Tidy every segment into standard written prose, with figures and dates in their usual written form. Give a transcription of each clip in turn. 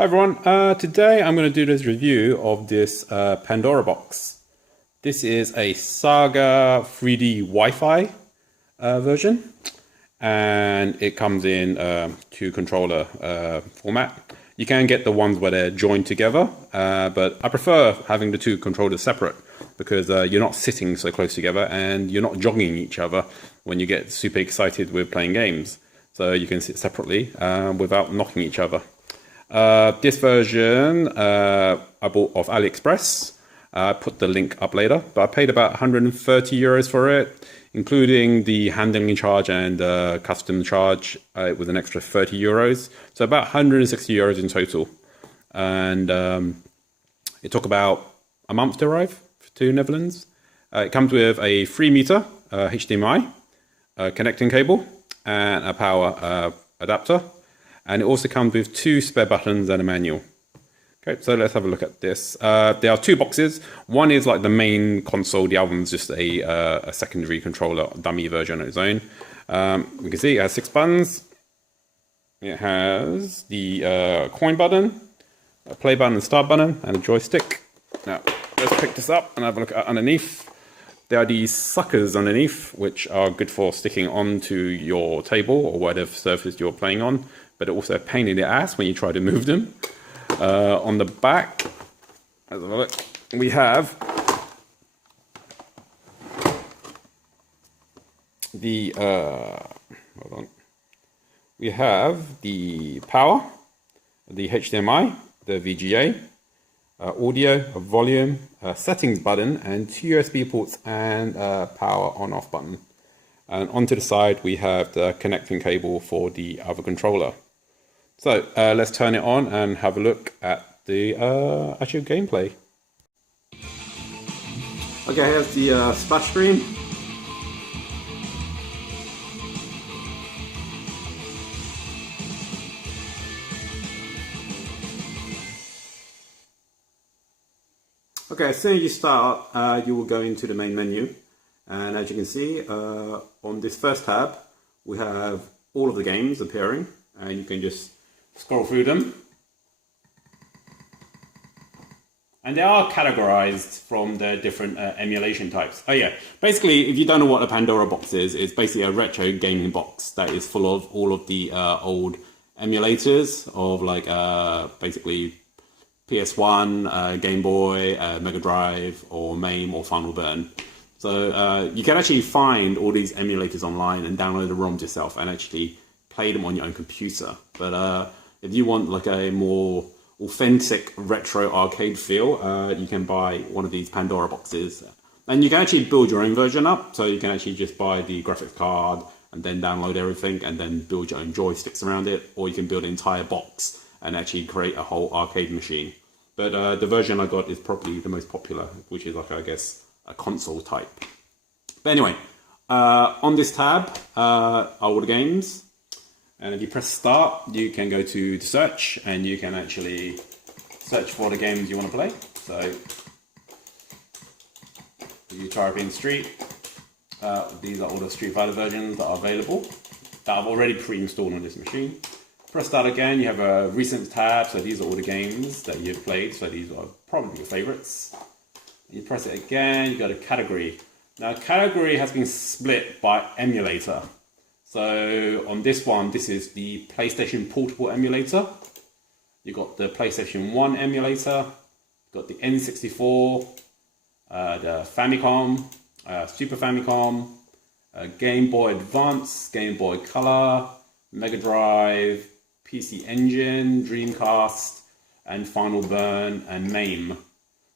Hi everyone, today I'm going to do this review of this Pandora box. This is a Saga 3D Wi-Fi version, and it comes in two controller format. You can get the ones where they're joined together, but I prefer having the two controllers separate because you're not sitting so close together and you're not jogging each other when you get super excited with playing games. So you can sit separately without knocking each other. This version I bought off AliExpress. I put the link up later, but I paid about 130 euros for it, including the handling charge and custom charge. It was an extra 30 euros, so about 160 euros in total. And it took about a month to arrive to Netherlands. It comes with a 3-meter HDMI connecting cable and a power adapter. And it also comes with 2 spare buttons and a manual. Okay, so let's have a look at this. There are 2 boxes. One is like the main console. The other one's just a secondary controller dummy version on its own. We can see it has 6 buttons. It has the coin button, a play button and start button, and a joystick. Now, let's pick this up and have a look at underneath. There are these suckers underneath, which are good for sticking onto your table or whatever surface you're playing on, but also a pain in the ass when you try to move them. On the back, let's have a look, we have the hold on. We have the power, the HDMI, the VGA, audio, a volume, a settings button, and 2 USB ports and a power on-off button. And onto the side, we have the connecting cable for the other controller. So let's turn it on and have a look at the actual gameplay. Okay, here's the splash screen. Okay, as soon as you start, you will go into the main menu. And as you can see, on this first tab, we have all of the games appearing, and you can just scroll through them. And they are categorized from the different emulation types. Oh yeah, basically, if you don't know what a Pandora box is, it's basically a retro gaming box that is full of all of the old emulators of like basically PS1, Game Boy, Mega Drive, or MAME, or Final Burn. So you can actually find all these emulators online and download the ROMs yourself and actually play them on your own computer. But if you want like a more authentic retro arcade feel, you can buy one of these Pandora boxes. And you can actually build your own version up. So you can actually just buy the graphics card and then download everything and then build your own joysticks around it. Or you can build an entire box and actually create a whole arcade machine. But the version I got is probably the most popular, which is like, I guess, a console type. But anyway, on this tab are all the games. And if you press start, you can go to the search and you can actually search for the games you want to play. So if you type in Street, these are all the Street Fighter versions that are available that I've already pre-installed on this machine. Press start again, you have a recent tab, so these are all the games that you've played, so these are probably your favorites. You press it again, you go to category. Now category has been split by emulator. So on this one, this is the PlayStation Portable emulator. You got the PlayStation 1 emulator, got the N64, the Famicom, Super Famicom, Game Boy Advance, Game Boy Color, Mega Drive, PC Engine, Dreamcast, and Final Burn, and MAME.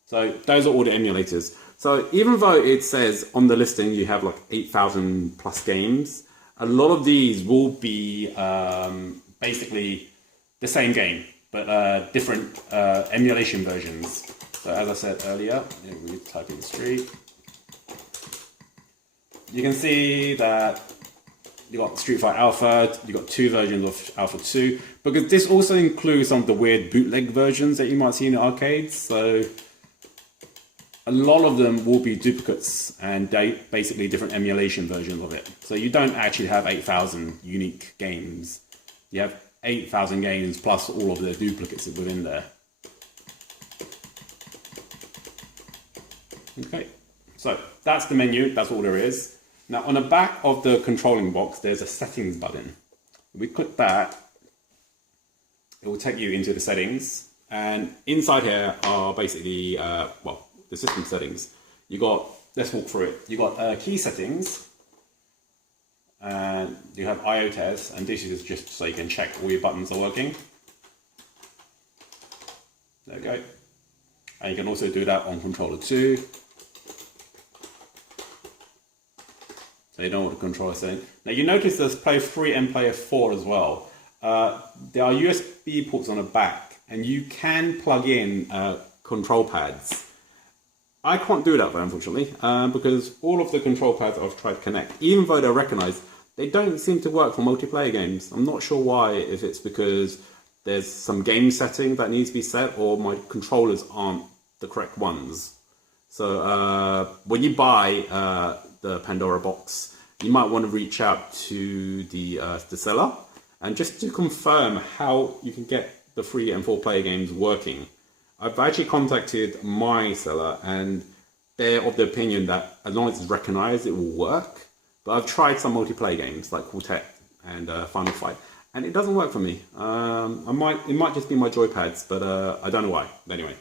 So those are all the emulators. So even though it says on the listing you have like 8,000 plus games, a lot of these will be basically the same game, but different emulation versions. So as I said earlier, we type in Street. You can see that you got Street Fighter Alpha, you got 2 versions of Alpha 2, because this also includes some of the weird bootleg versions that you might see in the arcades. So a lot of them will be duplicates and basically different emulation versions of it. So you don't actually have 8,000 unique games. You have 8,000 games plus all of the duplicates within there. Okay, so that's the menu, that's all there is. Now on the back of the controlling box, there's a settings button. If we click that, it will take you into the settings, and inside here are basically, well, the system settings. You got, let's walk through it. You got key settings, and you have IO tests, and this is just so you can check all your buttons are working. There we go. And you can also do that on controller 2. So you know what the controller is saying. Now you notice there's player 3 and player 4 as well. There are USB ports on the back, and you can plug in control pads. I can't do that though, unfortunately, because all of the control pads I've tried to connect, even though they're recognized, they don't seem to work for multiplayer games. I'm not sure why, if it's because there's some game setting that needs to be set, or my controllers aren't the correct ones. So when you buy the Pandora box, you might want to reach out to the seller, and just to confirm how you can get the 3 and 4 player games working. I've actually contacted my seller, and they're of the opinion that as long as it's recognized, it will work. But I've tried some multiplayer games like Quartet and Final Fight, and it doesn't work for me. It might just be my joypads, but I don't know why. But anyway,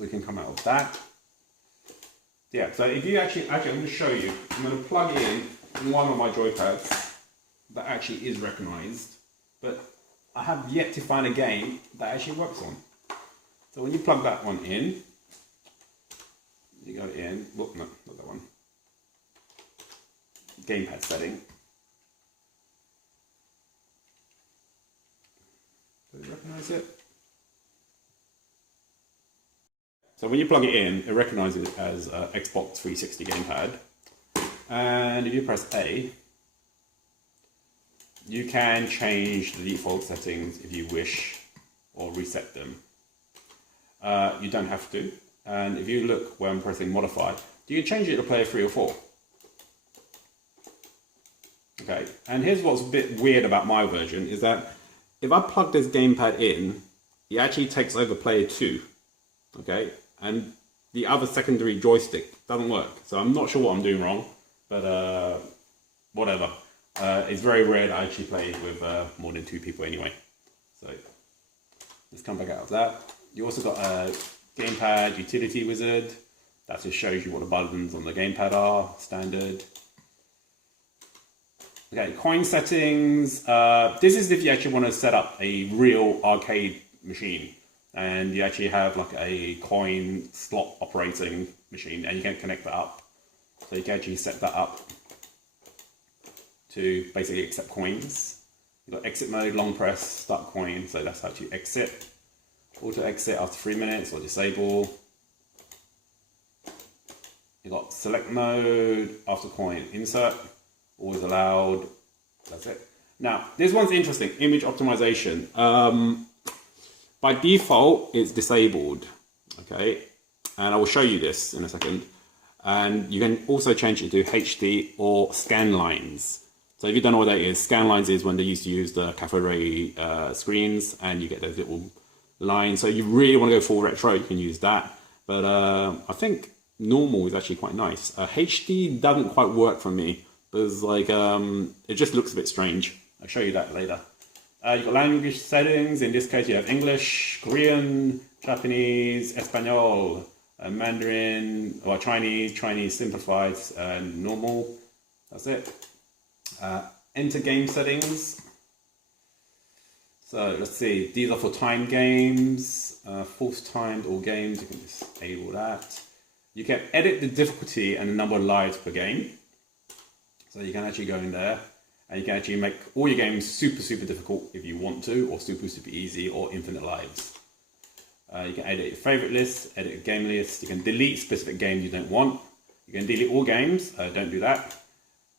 we can come out of that. Yeah, so if you actually I'm going to show you. I'm going to plug in one of my joypads that actually is recognized, but I have yet to find a game that actually works on. So when you plug that one in, you go in, whoop, no, not that one, gamepad setting. Do you recognize it? So when you plug it in, it recognizes it as Xbox 360 gamepad. And if you press A, you can change the default settings if you wish, or reset them. You don't have to. And if you look where I'm pressing modify, you can change it to player 3 or 4. Okay, and here's what's a bit weird about my version, is that if I plug this gamepad in, it actually takes over player 2. Okay, and the other secondary joystick doesn't work. So I'm not sure what I'm doing wrong, but whatever. It's very rare that I actually play with more than 2 people anyway. So let's come back out of that. You also got a gamepad utility wizard. That just shows you what the buttons on the gamepad are, standard. Okay, coin settings. This is if you actually want to set up a real arcade machine, and you actually have like a coin slot operating machine, and you can connect that up. So you can actually set that up to basically accept coins. You've got exit mode, long press, start coin, so that's how to exit. Auto exit after 3 minutes, or disable. You've got select mode, after coin, insert, always allowed, that's it. Now, this one's interesting, image optimization. By default, it's disabled, okay? And I will show you this in a second. And you can also change it to HD or scanlines. So if you don't know what that is, scanlines is when they used to use the cathode ray screens, and you get those little lines. So you really want to go full retro, you can use that. But I think normal is actually quite nice. HD doesn't quite work for me. There's like, it just looks a bit strange. I'll show you that later. You've got language settings. In this case, you have English, Korean, Japanese, Espanol, Mandarin, or Chinese simplified, and normal. That's it. Enter game settings. So let's see, these are for time games, false timed all games, you can disable that. You can edit the difficulty and the number of lives per game. So you can actually go in there, and you can actually make all your games super, super difficult if you want to, or super, super easy, or infinite lives. You can edit your favorite list, edit a game list. You can delete specific games you don't want. You can delete all games, don't do that.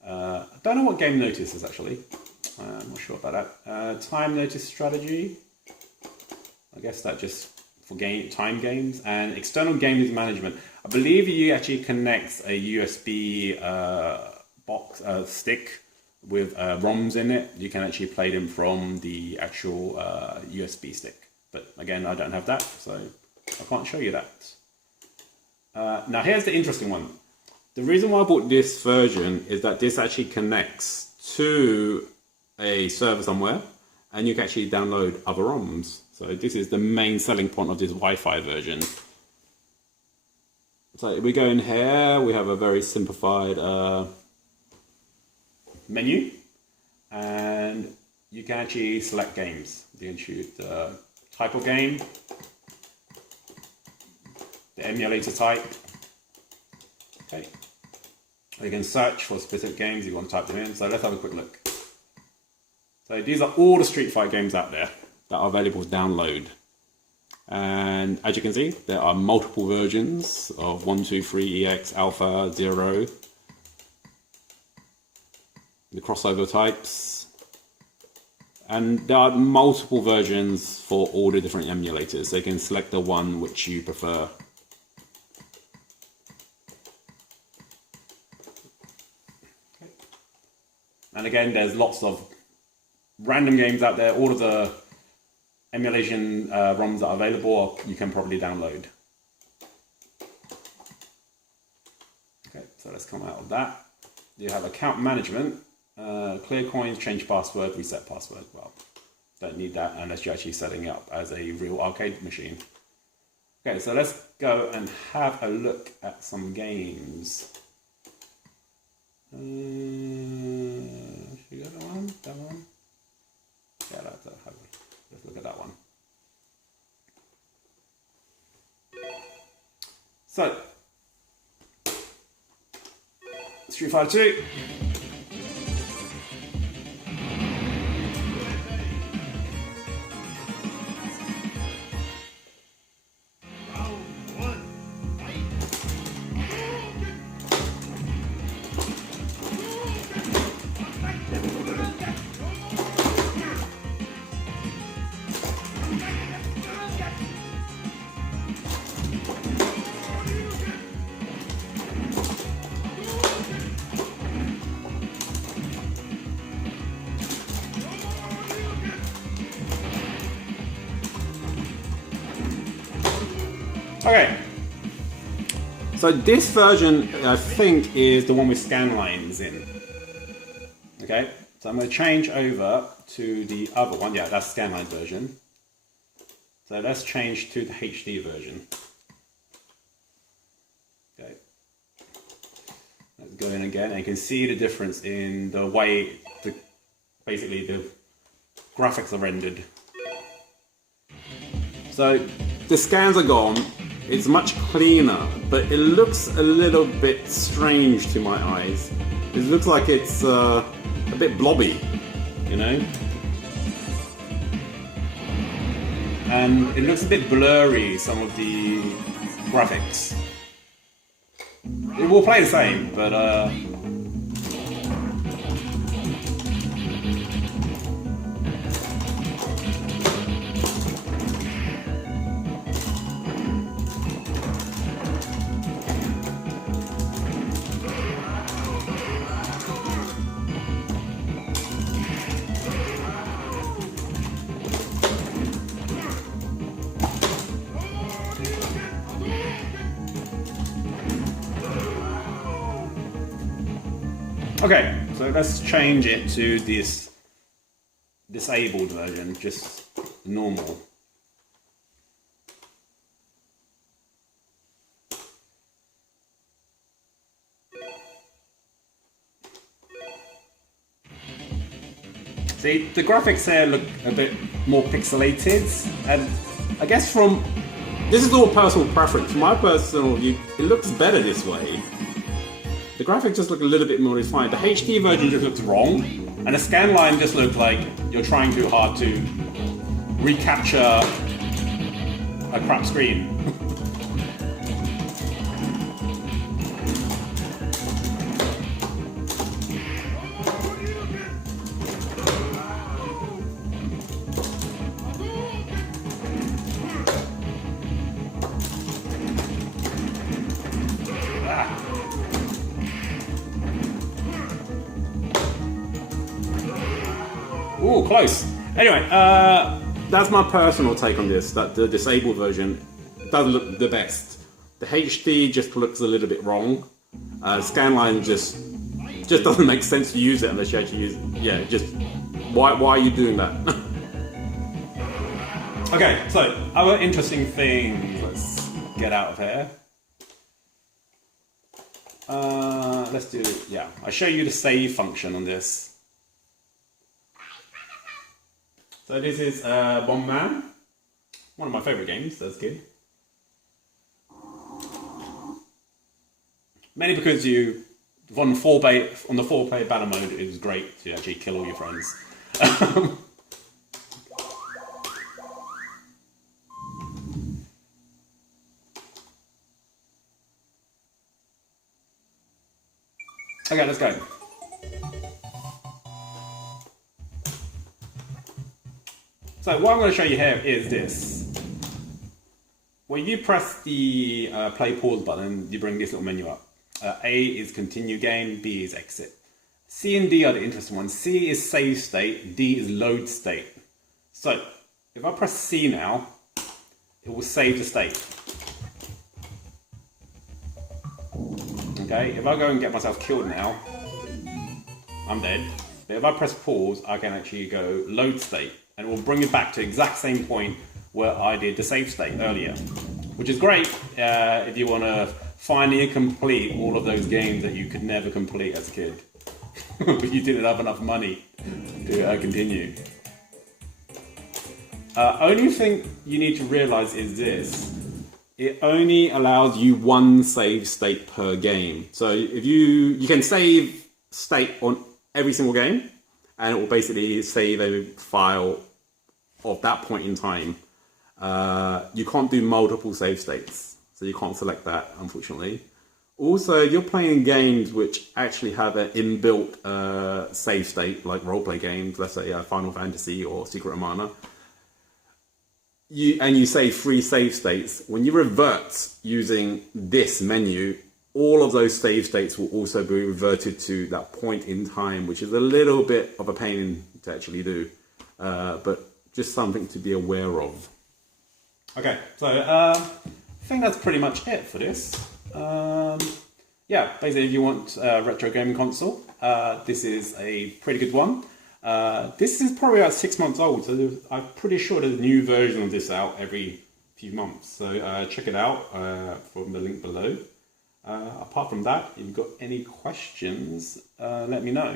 I don't know what game notice is actually. I'm not sure about that. Time notice strategy. I guess that just for time games. And external games management. I believe you actually connect a USB box stick with ROMs in it, you can actually play them from the actual USB stick. But again, I don't have that, so I can't show you that. Now here's the interesting one. The reason why I bought this version is that this actually connects to a server somewhere, and you can actually download other ROMs. So this is the main selling point of this Wi-Fi version. So we go in here, we have a very simplified menu, and you can actually select games. You can choose the type of game, the emulator type. Okay. You can search for specific games you want to type them in. So let's have a quick look. So these are all the Street Fighter games out there that are available to download. And as you can see, there are multiple versions of 1, 2, 3, EX, Alpha, 0. The crossover types. And there are multiple versions for all the different emulators. So you can select the one which you prefer. Okay. And again, there's lots of random games out there. All of the emulation ROMs that are available, you can probably download. Okay, so let's come out of that. You have account management, clear coins, change password, reset password. Well, don't need that unless you're actually setting it up as a real arcade machine. Okay, so let's go and have a look at some games. Should we go that one? That one? Yeah, let's look at that one. So, Street Fighter 2. Okay, so this version I think is the one with scanlines in. Okay, so I'm going to change over to the other one. Yeah, that's scanline version. So let's change to the HD version. Okay, let's go in again, and you can see the difference in the way basically the graphics are rendered. So the scans are gone. It's much cleaner, but it looks a little bit strange to my eyes. It looks like it's a bit blobby, you know? And it looks a bit blurry, some of the graphics. It will play the same, but okay, so let's change it to this disabled version, just normal. See, the graphics here look a bit more pixelated, and I guess this is all personal preference. From my personal view, it looks better this way. The graphics just look a little bit more refined. The HD version just looks wrong, and the scanline just looks like you're trying too hard to recapture a crap screen. Ooh, close. Anyway, that's my personal take on this, that the disabled version doesn't look the best. The HD just looks a little bit wrong. Scanline just doesn't make sense to use it unless you actually use it. Yeah, just why are you doing that? Okay, so other interesting things. Let's get out of here. Let's do, yeah, I'll show you the save function on this. So this is Bomberman, one of my favorite games as a kid. Mainly because on the 4-player battle mode, it was great to actually kill all your friends. Okay, let's go. So what I'm going to show you here is this. When you press the play pause button, you bring this little menu up. A is continue game, B is exit. C and D are the interesting ones. C is save state, D is load state. So if I press C now, it will save the state. Okay, if I go and get myself killed now, I'm dead. But if I press pause, I can actually go load state, and it will bring it back to the exact same point where I did the save state earlier, which is great if you want to finally complete all of those games that you could never complete as a kid, but you didn't have enough money to continue. Only thing you need to realize is this. It only allows you one save state per game. So if you can save state on every single game, and it will basically save a file of that point in time. You can't do multiple save states, so you can't select that, unfortunately. Also, you're playing games which actually have an inbuilt save state, like roleplay games, let's say Final Fantasy or Secret of Mana. You save 3 save states. When you revert using this menu, all of those save states will also be reverted to that point in time, which is a little bit of a pain to actually do, but just something to be aware of. Okay, so I think that's pretty much it for this. Yeah, basically if you want a retro gaming console, this is a pretty good one. This is probably about 6 months old, so I'm pretty sure there's a new version of this out every few months. So check it out from the link below. Apart from that, if you've got any questions, let me know.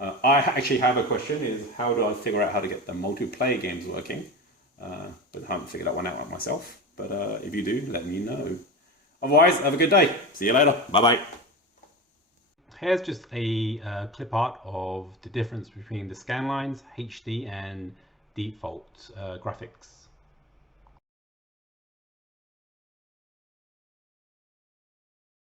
I actually have a question, is how do I figure out how to get the multiplayer games working? But I haven't figured that one out myself. But if you do, let me know. Otherwise, have a good day. See you later. Bye-bye. Here's just a clip art of the difference between the scanlines, HD, and default graphics.